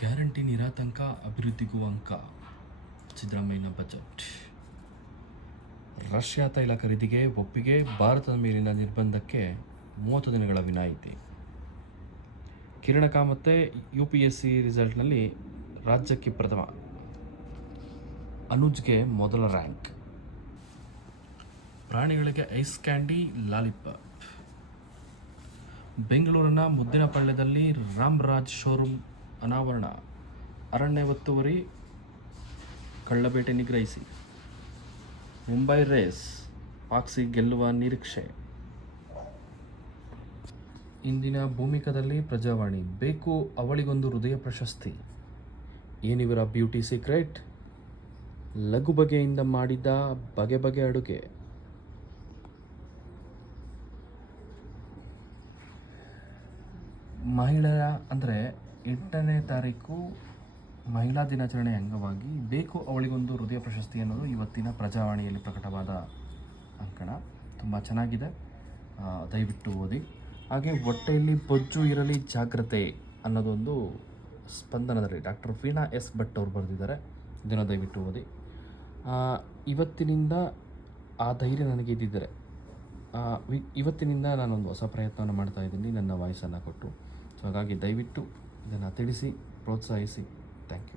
Guarantee ನಿರಾತಂಕ ಅಭಿವೃದ್ಧಿಗೂ ಅಂಕ. ಸಿದ್ದರಾಮಯ್ಯನ budget. Russia ತೈಲ ಖರೀದಿಗೆ ಒಪ್ಪಿಗೆ, ಭಾರತದ ಮೇಲಿನ ನಿರ್ಬಂಧಕ್ಕೆ 30 ದಿನಗಳ ವಿನಾಯಿತಿ. ಕಿರಣ ಕಾಮತ್ತೆ UPSC ರಿಸಲ್ಟ್ನಲ್ಲಿ ರಾಜ್ಯಕ್ಕೆ ಪ್ರಥಮ, ಅನುಜ್ಗೆ ಮೊದಲ ರ್ಯಾಂಕ್. ಪ್ರಾಣಿಗಳಿಗೆ ಐಸ್ ಕ್ಯಾಂಡಿ, ಲಾಲಿಪಾಪ್. ಬೆಂಗಳೂರಿನ ಮುದ್ದಿನಪಳ್ಳ್ಯದಲ್ಲಿ ರಾಮ್ರಾಜ್ ಶೋರೂಮ್ ಅನಾವರಣ. ಅರಣ್ಯ ಒತ್ತುವರಿ, ಕಳ್ಳಬೇಟೆ ನಿಗ್ರಹಿಸಿ. ಮುಂಬೈ ರೇಸ್, ಪಾಕ್ಸಿ ಗೆಲ್ಲುವ ನಿರೀಕ್ಷೆ. ಇಂದಿನ ಭೂಮಿಕದಲ್ಲಿ ಪ್ರಜಾವಾಣಿ. ಬೇಕು ಅವಳಿಗೊಂದು ಹೃದಯ ಪ್ರಶಸ್ತಿ. ಏನಿವರ ಬ್ಯೂಟಿ ಸೀಕ್ರೆಟ್? ಲಘು ಬಗೆಯಿಂದ ಮಾಡಿದ ಬಗೆ ಬಗೆ ಅಡುಗೆ. ಮಹಿಳೆಯ ಅಂದರೆ 8ನೇ ತಾರೀಕು ಮಹಿಳಾ ದಿನಾಚರಣೆ ಅಂಗವಾಗಿ ಬೇಕು ಅವಳಿಗೊಂದು ಹೃದಯ ಪ್ರಶಸ್ತಿ ಅನ್ನೋದು ಇವತ್ತಿನ ಪ್ರಜಾವಾಣಿಯಲ್ಲಿ ಪ್ರಕಟವಾದ ಅಂಕಣ. ತುಂಬ ಚೆನ್ನಾಗಿದೆ, ದಯವಿಟ್ಟು ಓದಿ. ಹಾಗೆ ಹೊಟ್ಟೆಯಲ್ಲಿ ಬೊಜ್ಜು ಇರಲಿ ಜಾಗ್ರತೆ ಅನ್ನೋದೊಂದು ಸ್ಪಂದನದಲ್ಲಿ ಡಾಕ್ಟರ್ ವೀಣಾ ಎಸ್ ಭಟ್ ಅವರು ಬರೆದಿದ್ದಾರೆ. ಇದನ್ನು ದಯವಿಟ್ಟು ಓದಿ. ಇವತ್ತಿನಿಂದ ಆ ಧೈರ್ಯ ನನಗೆ ಇದ್ದಿದ್ದರೆ ಇವತ್ತಿನಿಂದ ನಾನೊಂದು ಹೊಸ ಪ್ರಯತ್ನವನ್ನು ಮಾಡ್ತಾ ಇದ್ದೀನಿ, ನನ್ನ ವಾಯ್ಸನ್ನು ಕೊಟ್ಟು. ಸೊ ಹಾಗಾಗಿ ದಯವಿಟ್ಟು ಇದನ್ನು ತಿಳಿಸಿ, ಪ್ರೋತ್ಸಾಹಿಸಿ. Thank you.